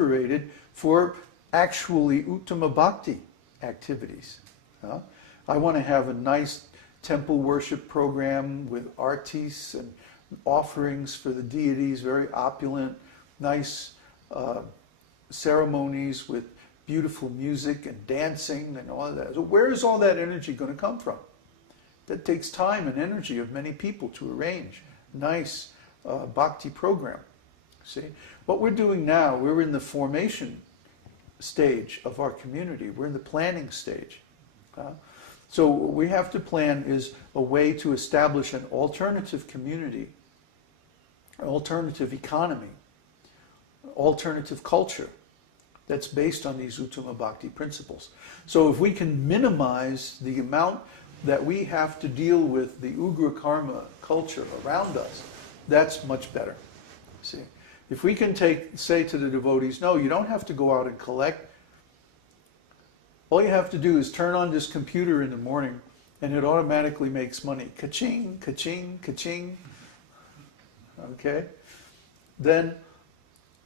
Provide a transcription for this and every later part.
liberated for actually Uttama-bhakti activities. I want to have a nice temple worship program with artis and offerings for the deities, very opulent, nice ceremonies with beautiful music and dancing and all of that. So where is all that energy going to come from? That takes time and energy of many people to arrange a nice bhakti program. See? What we're doing now, we're in the formation stage of our community. We're in the planning stage. So what we have to plan is a way to establish an alternative community, an alternative economy, alternative culture that's based on these Uttama-bhakti principles. So if we can minimize the amount that we have to deal with the Ugra karma culture around us, that's much better. See? If we can say to the devotees, no, you don't have to go out and collect. All you have to do is turn on this computer in the morning and it automatically makes money. Ka-ching, ka-ching, ka-ching. Okay? Then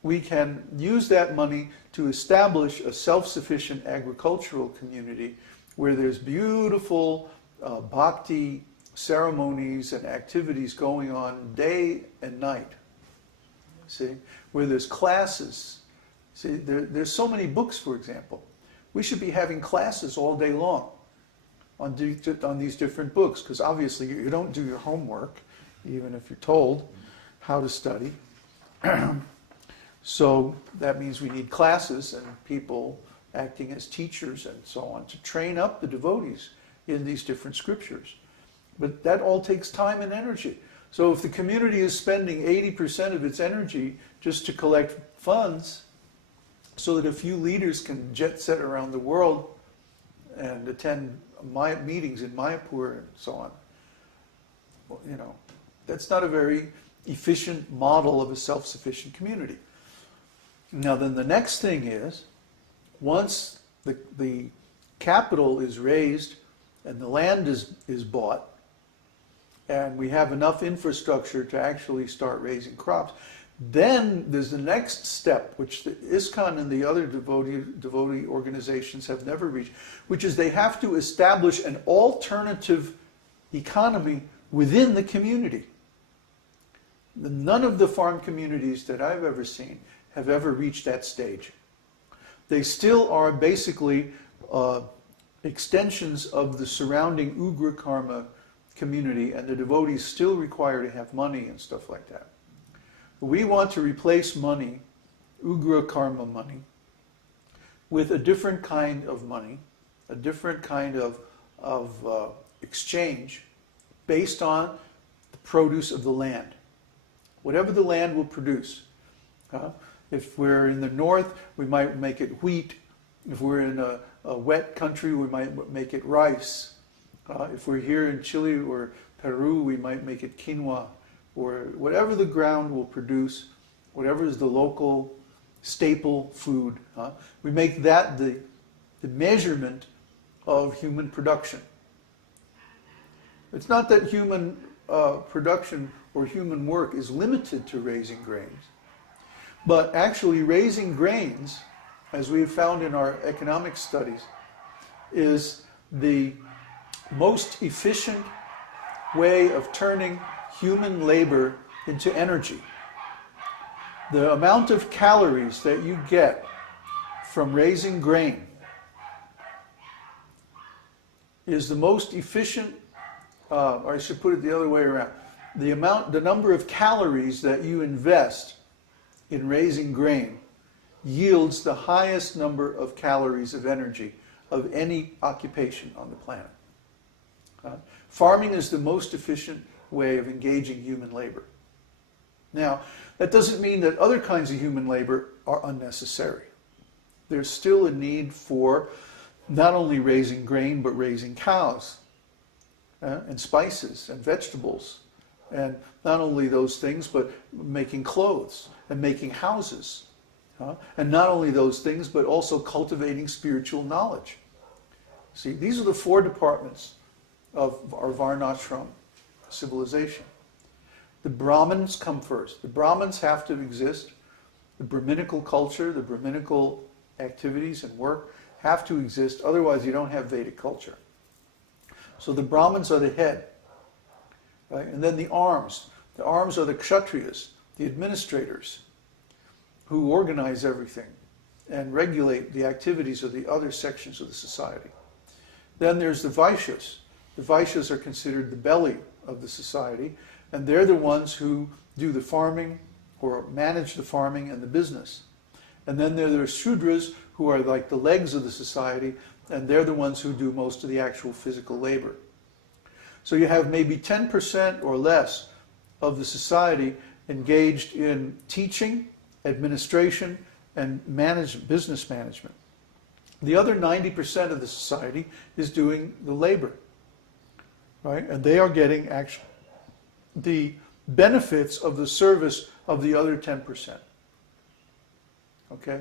we can use that money to establish a self-sufficient agricultural community where there's beautiful bhakti ceremonies and activities going on day and night. See? Where there's classes. See, there's so many books, for example. We should be having classes all day long on these different books, because obviously you don't do your homework, even if you're told how to study. So that means we need classes and people acting as teachers and so on to train up the devotees in these different scriptures. But that all takes time and energy. So if the community is spending 80% of its energy just to collect funds so that a few leaders can jet set around the world and attend meetings in Mayapur and so on, well, you know, that's not a very efficient model of a self-sufficient community. Now then the next thing is, once the capital is raised and the land is bought, and we have enough infrastructure to actually start raising crops, then there's the next step, which the ISKCON and the other devotee organizations have never reached, which is they have to establish an alternative economy within the community. None of the farm communities that I've ever seen have ever reached that stage. They still are basically extensions of the surrounding Ugra karma community, and the devotees still require to have money and stuff like that. We want to replace money, Ugra karma money, with a different kind of money, a different kind of exchange based on the produce of the land. Whatever the land will produce. If we're in the north, we might make it wheat. If we're in a wet country, we might make it rice. If we're here in Chile or Peru, we might make it quinoa, or whatever the ground will produce, whatever is the local staple food. We make that the measurement of human production. It's not that human production or human work is limited to raising grains, but actually raising grains, as we have found in our economic studies, is the most efficient way of turning human labor into energy. The amount of calories that you get from raising grain is the most efficient, or I should put it the other way around. The number of calories that you invest in raising grain yields the highest number of calories of energy of any occupation on the planet. Farming is the most efficient way of engaging human labor. Now, that doesn't mean that other kinds of human labor are unnecessary. There's still a need for not only raising grain, but raising cows and spices and vegetables. And not only those things, but making clothes and making houses. And not only those things, but also cultivating spiritual knowledge. See, these are the 4 departments of our Varnashram civilization. The Brahmins come first. The Brahmins have to exist The Brahminical culture, the Brahminical activities and work have to exist, otherwise you don't have Vedic culture. So the Brahmins are the head, right? And then the arms. The arms are the Kshatriyas, the administrators, who organize everything and regulate the activities of the other sections of the society. Then there's the Vaishyas. The Vaishyas are considered the belly of the society, and they're the ones who do the farming or manage the farming and the business. And then there are Shudras, who are like the legs of the society, and they're the ones who do most of the actual physical labor. So you have maybe 10% or less of the society engaged in teaching, administration, and business management. The other 90% of the society is doing the labor, right? And they are getting actually the benefits of the service of the other 10%. Okay?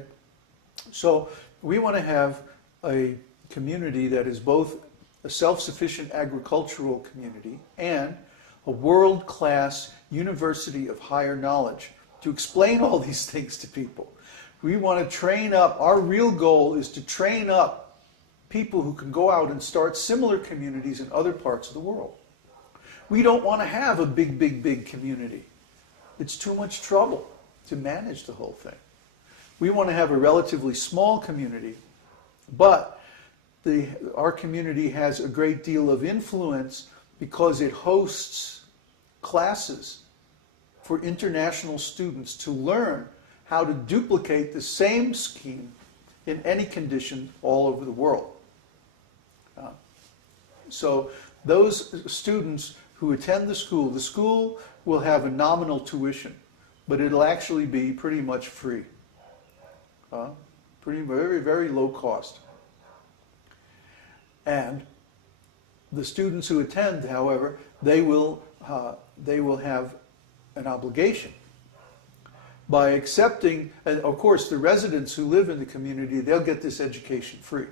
So we want to have a community that is both a self-sufficient agricultural community and a world-class university of higher knowledge to explain all these things to people. We want to train up, our real goal is to train up people who can go out and start similar communities in other parts of the world. We don't want to have a big community. It's too much trouble to manage the whole thing. We want to have a relatively small community, but our community has a great deal of influence because it hosts classes for international students to learn how to duplicate the same scheme in any condition all over the world. So those students who attend the school will have a nominal tuition, but it'll actually be pretty much free. Very low cost. And the students who attend, however, they will have an obligation. By accepting, and of course the residents who live in the community, they'll get this education free.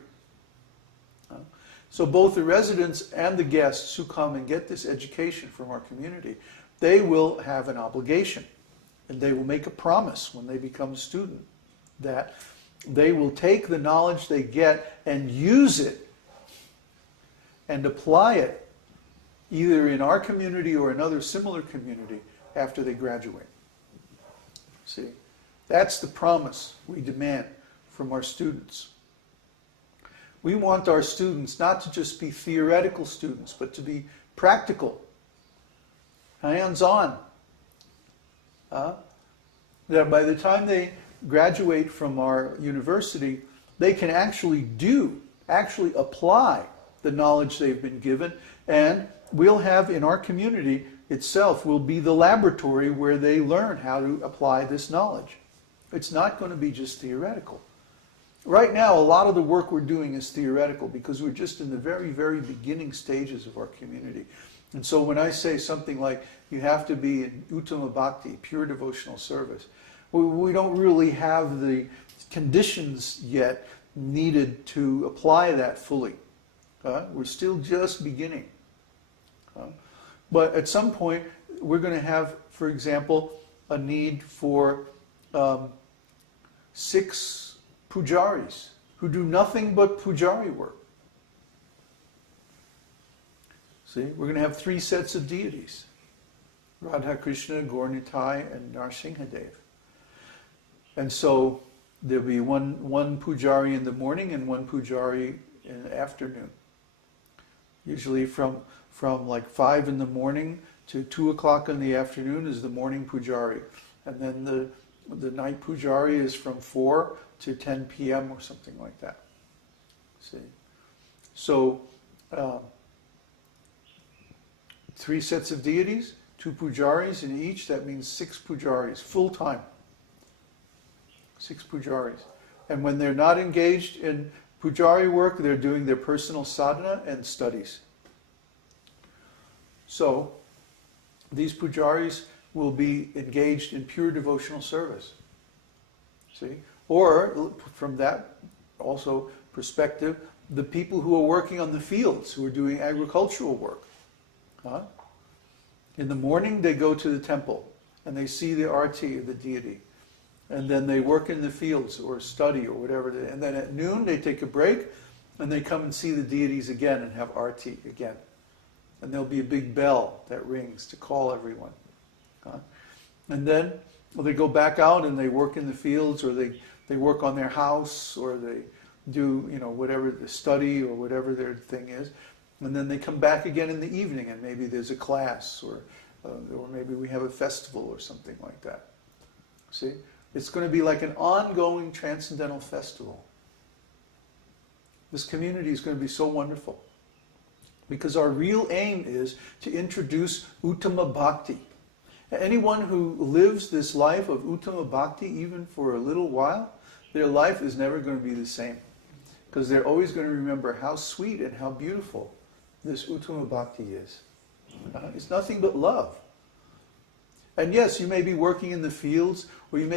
So both the residents and the guests who come and get this education from our community, they will have an obligation, and they will make a promise when they become a student that they will take the knowledge they get and use it and apply it either in our community or another similar community after they graduate. See, that's the promise we demand from our students. We want our students not to just be theoretical students, but to be practical, hands-on. That by the time they graduate from our university, they can actually apply the knowledge they've been given, and we'll have in our community itself will be the laboratory where they learn how to apply this knowledge. It's not going to be just theoretical. Right now, a lot of the work we're doing is theoretical because we're just in the very beginning stages of our community. And so when I say something like, you have to be in Uttama-bhakti, pure devotional service, we don't really have the conditions yet needed to apply that fully. We're still just beginning. But at some point, we're going to have, for example, a need for 6 pujaris who do nothing but pujari work. See, we're going to have 3 sets of deities: Radha, Krishna, Gaur-Nitai, and Narasimhadev. And so there'll be one pujari in the morning and 1 pujari in the afternoon. Usually from like 5 in the morning to 2 o'clock in the afternoon is the morning pujari. And then the night pujari is from 4 to 10 p.m. or something like that. See? So 3 sets of deities, 2 pujaris in each, that means 6 pujaris, full time. 6 pujaris. And when they're not engaged in pujari work, they're doing their personal sadhana and studies. So these pujaris will be engaged in pure devotional service. See? Or from that also perspective, the people who are working on the fields, who are doing agricultural work. In the morning they go to the temple and they see the arti of the deity. and then they work in the fields or study or whatever. And then at noon they take a break and they come and see the deities again and have arti again. And there'll be a big bell that rings to call everyone. And then they go back out and they work in the fields, or they work on their house, or they do, whatever, the study or whatever their thing is. And then they come back again in the evening, and maybe there's a class, or maybe we have a festival or something like that. See? It's going to be like an ongoing transcendental festival. This community is going to be so wonderful. Because our real aim is to introduce Uttama-bhakti. Anyone who lives this life of Uttama-bhakti, even for a little while, their life is never going to be the same. Because they're always going to remember how sweet and how beautiful this Uttama-bhakti is. It's nothing but love. And yes, you may be working in the fields, or you may